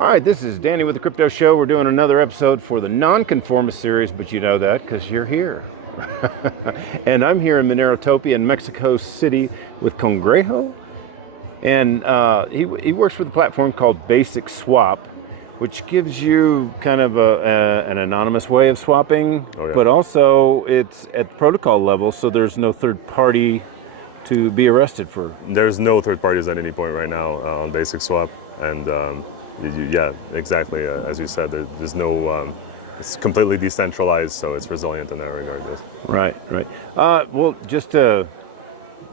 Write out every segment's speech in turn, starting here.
All right, this is Danny with the Crypto Show. We're doing another episode for the Nonconformist series, but you know that because you're here. And I'm here in Monerotopia in Mexico City with Cangrejo. And he works with a platform called Basic Swap, which gives you kind of an anonymous way of swapping, but also it's at protocol level, so there's no third party to be arrested for. There's no third parties at any point right now on Basic Swap, and yeah, exactly. As you said, there's no. It's completely decentralized, so it's resilient in that regard. Yes. Right. Well, just to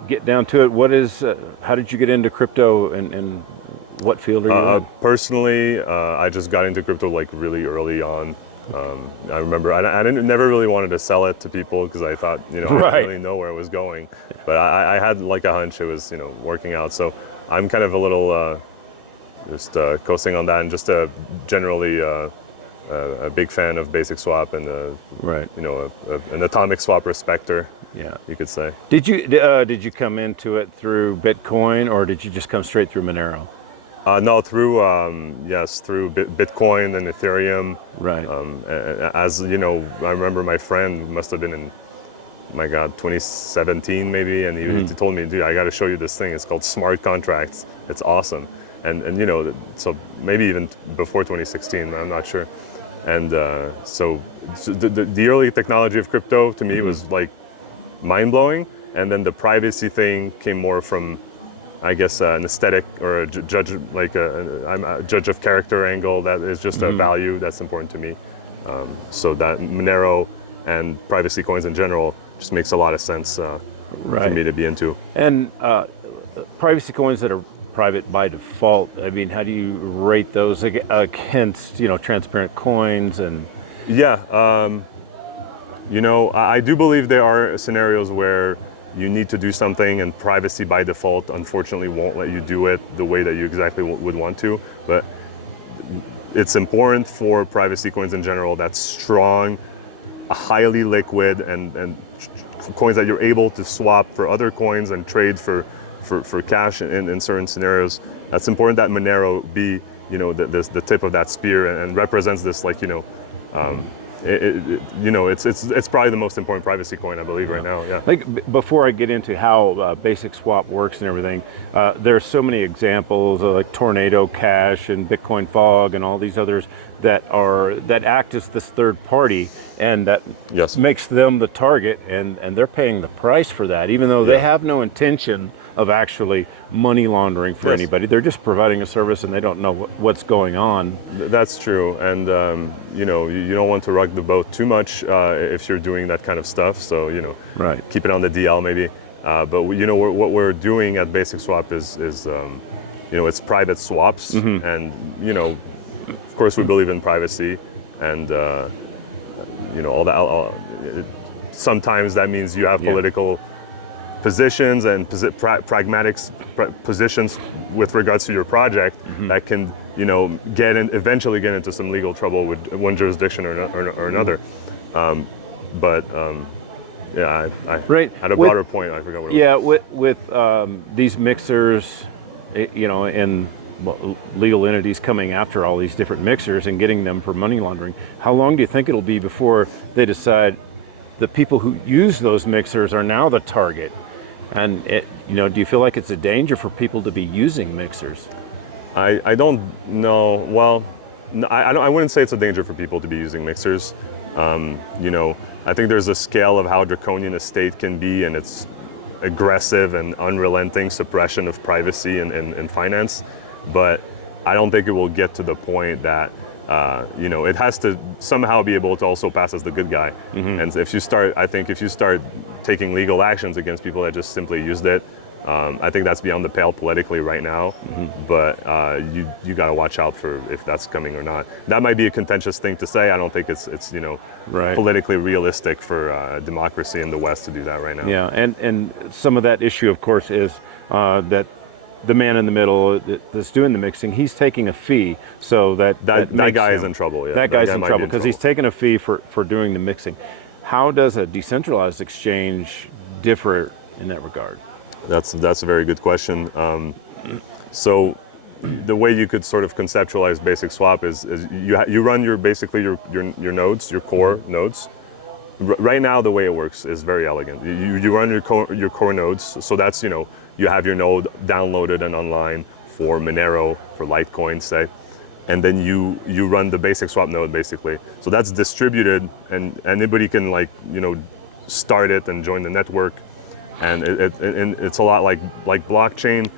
get down to it, what is? How did you get into crypto, and what field are you in? Personally, I just got into crypto like really early on. I remember I never really wanted to sell it to people because I thought, I didn't really know where it was going. But I had like a hunch it was, working out. So I'm kind of a little just coasting on that, and just generally a big fan of Basic Swap and an atomic swap respecter. Yeah, you could say. Did you come into it through Bitcoin, or did you just come straight through Monero? No, through through Bitcoin and Ethereum. Right. As you know, I remember my friend must have been in, my God, 2017 maybe, and he told me, dude, I got to show you this thing. It's called smart contracts. It's awesome, and so maybe even before 2016, I'm not sure. And so the early technology of crypto to me was like mind blowing, and then the privacy thing came more from, I guess, an aesthetic or a judge, I'm a judge of character angle. That is just a value that's important to me. So that Monero and privacy coins in general just makes a lot of sense for me to be into. And privacy coins that are private by default, I mean, how do you rate those against, transparent coins? And yeah, I do believe there are scenarios where you need to do something, and privacy by default unfortunately won't let you do it the way that you exactly would want to. But it's important for privacy coins in general that's strong, highly liquid, and coins that you're able to swap for other coins and trade for cash in certain scenarios. That's important that Monero be the tip of that spear and represents this it's probably the most important privacy coin, I believe, right now. Yeah. Before I get into how Basic Swap works and everything, there's so many examples of like Tornado Cash and Bitcoin Fog and all these others that act as this third party, and that makes them the target, and they're paying the price for that, even though they have no intention of actually money laundering for anybody. They're just providing a service, and they don't know what's going on. That's true, and you don't want to rock the boat too much if you're doing that kind of stuff. So keep it on the DL maybe. But what we're doing at Basic Swap is it's private swaps, and of course we believe in privacy, and all that. Sometimes that means you have political positions and pragmatic positions with regards to your project that can eventually get into some legal trouble with one jurisdiction or another. I had a broader point. I forgot what it was. With these mixers, and legal entities coming after all these different mixers and getting them for money laundering, how long do you think it'll be before they decide the people who use those mixers are now the target? And do you feel like it's a danger for people to be using mixers? I don't know. Well, I wouldn't say it's a danger for people to be using mixers. I think there's a scale of how draconian a state can be, and its aggressive and unrelenting suppression of privacy and finance. But I don't think it will get to the point that it has to somehow be able to also pass as the good guy. And if you start taking legal actions against people that just simply used it, I think that's beyond the pale politically right now. But you got to watch out for if that's coming or not. That might be a contentious thing to say. I don't think it's politically realistic for democracy in the West to do that right now. Yeah, and some of that issue, of course, is that the man in the middle that's doing the mixing, he's taking a fee, so that guy is in trouble. Yeah, that guy's in trouble because he's taking a fee for doing the mixing. How does a decentralized exchange differ in that regard? That's a very good question. So the way you could sort of conceptualize basic swap is you run basically your nodes, your core nodes. Right now, the way it works is very elegant. You run your core nodes, so that's, you have your node downloaded and online for Monero, for Litecoin, say, and then you run the basic swap node basically. So that's distributed, and anybody can start it and join the network, and it's a lot like blockchain.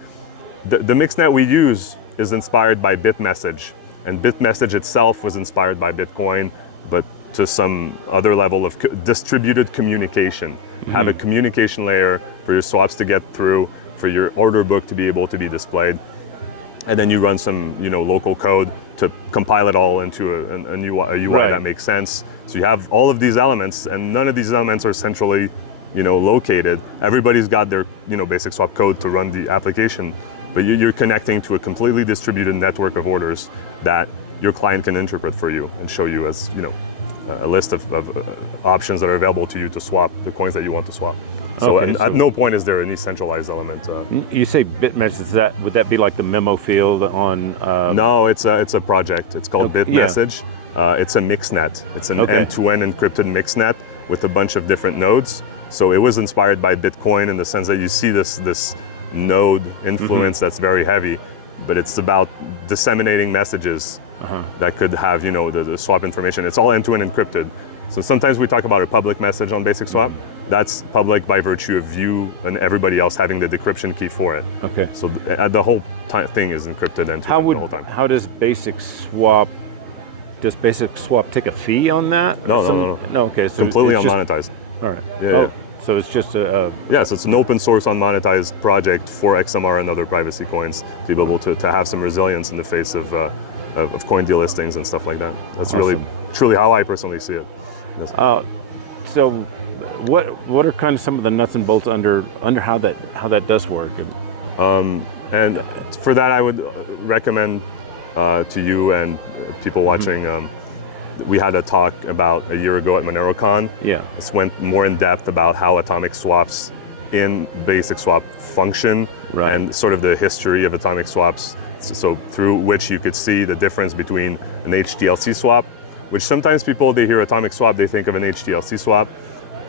The mixnet we use is inspired by BitMessage, and BitMessage itself was inspired by Bitcoin, but to some other level of distributed communication. Have a communication layer for your swaps to get through, for your order book to be able to be displayed, and then you run some local code to compile it all into a UI Right. that makes sense. So you have all of these elements, and none of these elements are centrally located. Everybody's got their basic swap code to run the application, but you're connecting to a completely distributed network of orders that your client can interpret for you and show you as a list of options that are available to you to swap the coins that you want to swap. So, Okay, at no point is there any centralized element. You say BitMessage, would that be like the memo field on? No, it's a project. It's called Okay, yeah. BitMessage. It's a mixnet. It's an Okay. end-to-end encrypted mixnet with a bunch of different nodes. So it was inspired by Bitcoin in the sense that you see this node influence that's very heavy, but it's about disseminating messages that could have the swap information. It's all end-to-end encrypted. So sometimes we talk about a public message on basic swap. That's public by virtue of you and everybody else having the decryption key for it. Okay. So the whole thing is encrypted end-to-end the whole time. How does basic swap? Does basic swap take a fee on that? No. No. Okay. So Completely it's just- unmonetized. All right. Yeah, Oh, yeah. so it's just a Yes, it's an open source unmonetized project for XMR and other privacy coins to be able to have some resilience in the face of coin delistings and stuff like that. That's really Awesome. truly how I personally see it. Yes. So, what are kind of some of the nuts and bolts under how that does work? And for that, I would recommend to you and people watching. We had a talk about a year ago at Monerocon. Yeah. This went more in depth about how atomic swaps in basic swap function, Right. and sort of the history of atomic swaps. So through which you could see the difference between an HTLC swap, which sometimes people, they hear atomic swap, they think of an HTLC swap.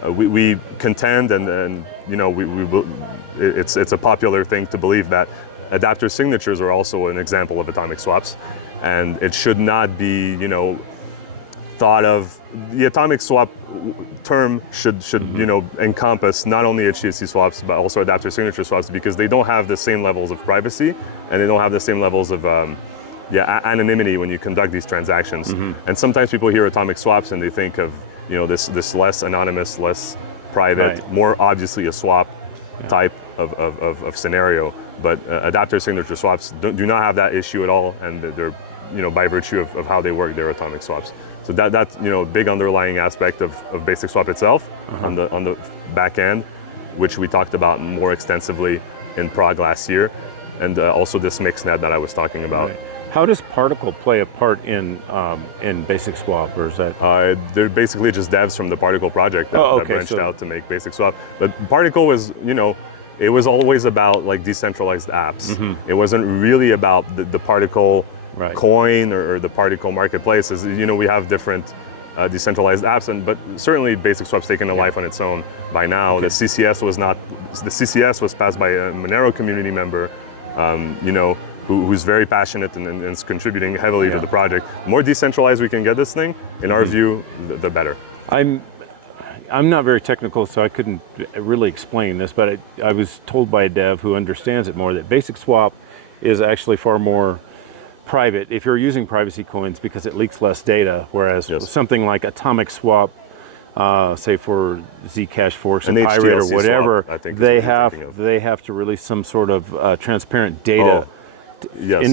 We contend, and it's a popular thing to believe that adapter signatures are also an example of atomic swaps, and it should not be thought of. The atomic swap term should encompass not only HTLC swaps but also adapter signature swaps, because they don't have the same levels of privacy and they don't have the same levels of anonymity when you conduct these transactions. And sometimes people hear atomic swaps and they think of this less anonymous, less private, Right. more obviously a swap type of scenario. But adapter signature swaps do not have that issue at all, and they're by virtue of how they work, they're atomic swaps. So that's big underlying aspect of basic swap itself on the back end, which we talked about more extensively in Prague last year, and also this mixnet that I was talking about. Right. How does Particle play a part in basic swap, or is that? They're basically just devs from the Particle project that, Oh, that okay, branched so- out to make basic swap. But Particle was, it was always about like decentralized apps. It wasn't really about the Particle Right. coin or the Particle marketplaces. We have different decentralized apps, but certainly basic swap's taken a life on its own by now. Okay. The CCS was passed by a Monero community member, who's very passionate and is contributing heavily to Yeah. the project. The more decentralized we can get this thing, in our view, the better. I'm not very technical, so I couldn't really explain this, but I was told by a dev who understands it more that basic swap is actually far more private if you're using privacy coins, because it leaks less data, whereas Yes. something like atomic swap, say for Zcash forks An and Pirate or HTLC whatever, swap, I think is they what you're thinking of. have to release some sort of transparent data. Yes.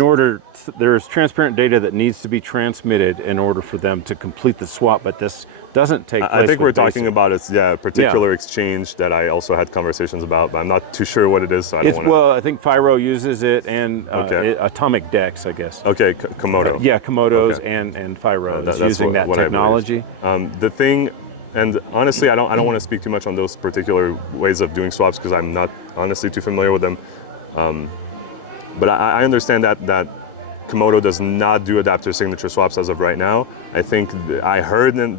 There's transparent data that needs to be transmitted in order for them to complete the swap, but this doesn't take place. I think we're with talking basic. about a particular exchange that I also had conversations about, but I'm not too sure what it is, so I don't want to. Well, I think Fyro uses it, and Okay. Atomic Dex, I guess. Okay, Komodo. Yeah, Komodo's Okay. and Fyro That's is using that what I believe. technology. The thing, and honestly, I don't want to speak too much on those particular ways of doing swaps because I'm not honestly too familiar with them. But I understand that Komodo does not do adapter signature swaps as of right now. I think I heard, and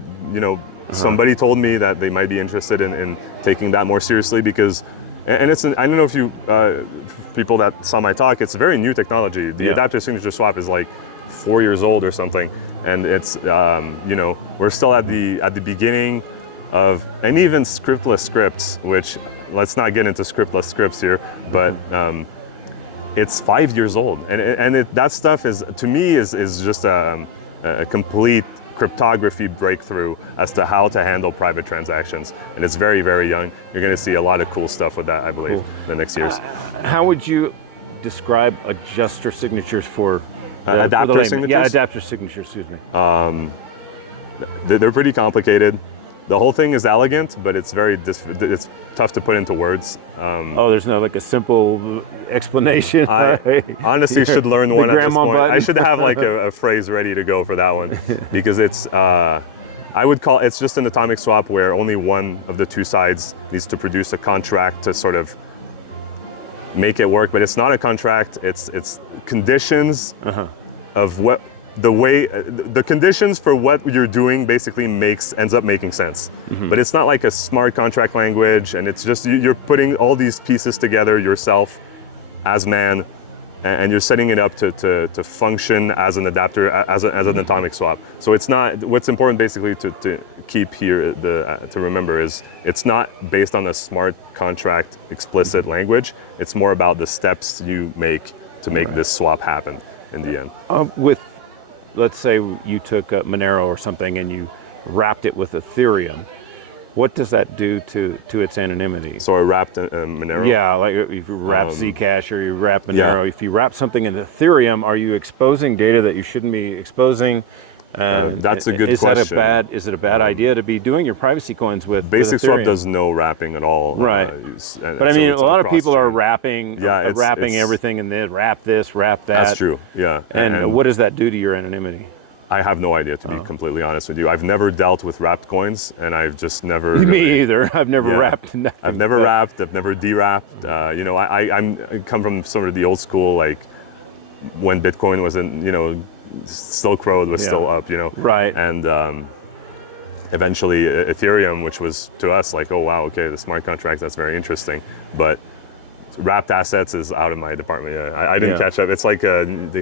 somebody told me that they might be interested in taking that more seriously because, and I don't know if you people that saw my talk, it's very new technology. The adapter signature swap is like 4 years old or something, and it's we're still at the beginning of, and even scriptless scripts, which let's not get into scriptless scripts here, but it's 5 years old, and that stuff is, to me, is just a complete cryptography breakthrough as to how to handle private transactions, and it's very, very young. You're going to see a lot of cool stuff with that, I believe, the next years. How would you describe adjuster signatures for adapter signatures? Yeah, adapter signatures. Excuse me. They're pretty complicated. The whole thing is elegant, but it's it's tough to put into words. There's no like a simple explanation. I honestly should learn one at this point. Button. I should have like a phrase ready to go for that one, because it's I would call it's just an atomic swap where only one of the two sides needs to produce a contract to sort of make it work. But it's not a contract. It's conditions of what. The conditions for what you're doing basically ends up making sense. But it's not like a smart contract language, and it's just you're putting all these pieces together yourself as man, and you're setting it up to function as an adapter, as an atomic swap. So it's not, what's important basically to keep here, to remember is it's not based on a smart contract explicit language. It's more about the steps you make to make this swap happen in the end. Let's say you took Monero or something and you wrapped it with Ethereum. What does that do to its anonymity? So I wrapped Monero? Yeah, like if you wrap Zcash or you wrap Monero. If you wrap something in Ethereum, are you exposing data that you shouldn't be exposing? That's a good question. Is it a bad idea to be doing your privacy coins with Basic Ethereum? Swap does no wrapping at all. Right. But I mean, a lot of people are wrapping everything, and they wrap this, wrap that. That's true, yeah. And what does that do to your anonymity? I have no idea, to be completely honest with you. I've never dealt with wrapped coins, and I've just never... Me either. I've never wrapped nothing. I've never wrapped, I've never de-wrapped. I come from sort of the old school, like when Bitcoin was in, Silk Road was still up, Right. And eventually Ethereum, which was to us like, oh wow, okay, the smart contract, that's very interesting. But wrapped assets is out of my department. I didn't catch up. It's like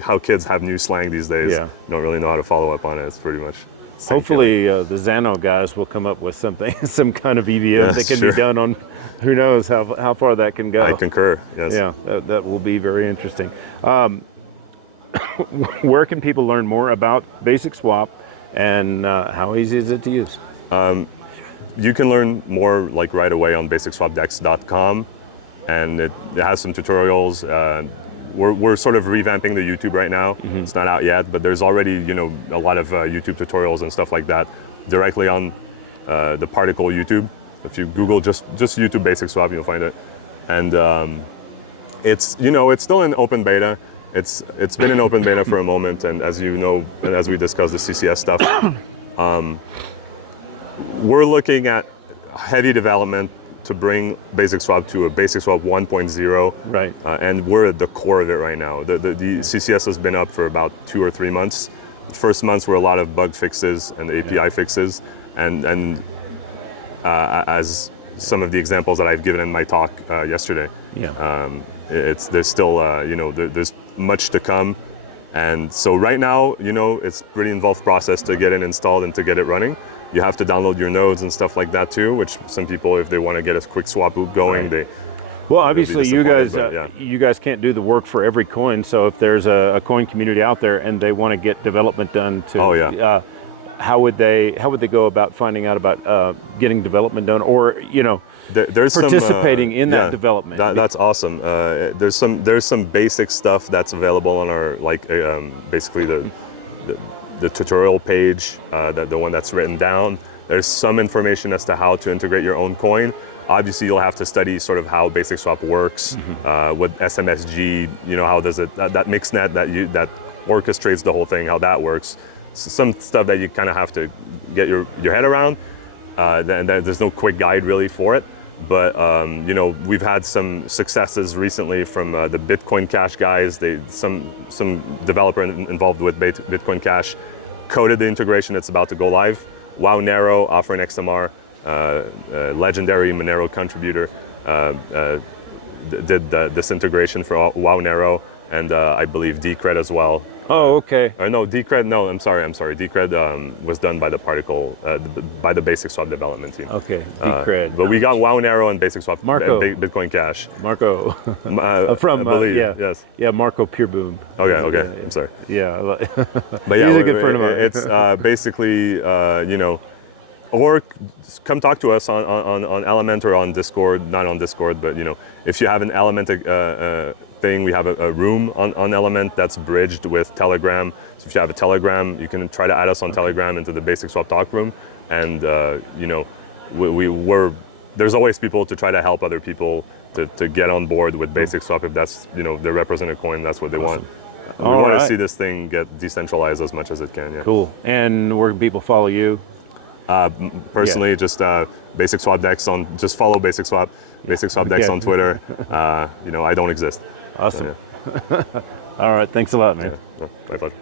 how kids have new slang these days. Yeah. Don't really know how to follow up on it. It's pretty much. Hopefully the Xano guys will come up with something, some kind of EVM that can be done on, who knows how far that can go. I concur, yes. Yeah, that will be very interesting. Where can people learn more about Basic Swap, and how easy is it to use? You can learn more like right away on basicswapdex.com, and it has some tutorials. We're sort of revamping the YouTube right now. It's not out yet, but there's already a lot of YouTube tutorials and stuff like that directly on the Particle YouTube. If you Google just YouTube Basic Swap, you'll find it. And it's it's still in open beta. It's been in open beta for a moment, and as you know, and as we discussed the CCS stuff, we're looking at heavy development to bring Basic Swap to a Basic Swap 1.0. Right. And we're at the core of it right now. The CCS has been up for about 2 or 3 months. The first months were a lot of bug fixes and API fixes, and as some of the examples that I've given in my talk yesterday. Yeah. There's still there's much to come, and so right now it's a pretty involved process to get it installed and to get it running. You have to download your nodes and stuff like that too, which some people, if they want to get a quick swap loop going, well, obviously you guys can't do the work for every coin. So if there's a coin community out there and they want to get development done to, how would they go about finding out about getting development done, or there's participating in that development? That's awesome. There's some basic stuff that's available on our basically the tutorial page, the one that's written down. There's some information as to how to integrate your own coin. Obviously, you'll have to study sort of how Basic Swap works, what SMSG, how does it, that mixnet that orchestrates the whole thing, how that works. Some stuff that you kind of have to get your head around. Then there's no quick guide really for it. But you know, we've had some successes recently from the Bitcoin Cash guys. Some developer involved with Bitcoin Cash coded the integration. It's about to go live. Wow Nero, offering XMR, legendary Monero contributor, did this integration for Wow Nero, and I believe Decred as well. Oh, okay. Or no, Decred. No, I'm sorry. Decred was done by the particle, by the Basic Swap development team. Okay, Decred. But we got Wow Nero and Basic Swap, Marco. and Bitcoin Cash. Marco. I believe, yeah. yes. Yeah, Marco Peerboom. Okay. Yeah. I'm sorry. Yeah. But yeah, he's a good friend of mine. It's basically, you know, or come talk to us on Element or on Discord. Not on Discord, but you know, if you have an Element thing, we have a room on Element that's bridged with Telegram. So if you have a Telegram, you can try to add us on Telegram into the Basic Swap talk room. And you know, we're there's always people to try to help other people to get on board with Basic Swap if that's, you know, they represent a coin, that's what they want. We want to see this thing get decentralized as much as it can. Yeah. Cool. And where can people follow you? Personally, just Basic Swap Dex on. Just follow Basic Swap Dex on Twitter. You know, I don't exist. Awesome. So, yeah. All right. Thanks a lot, man. Yeah. No, my pleasure.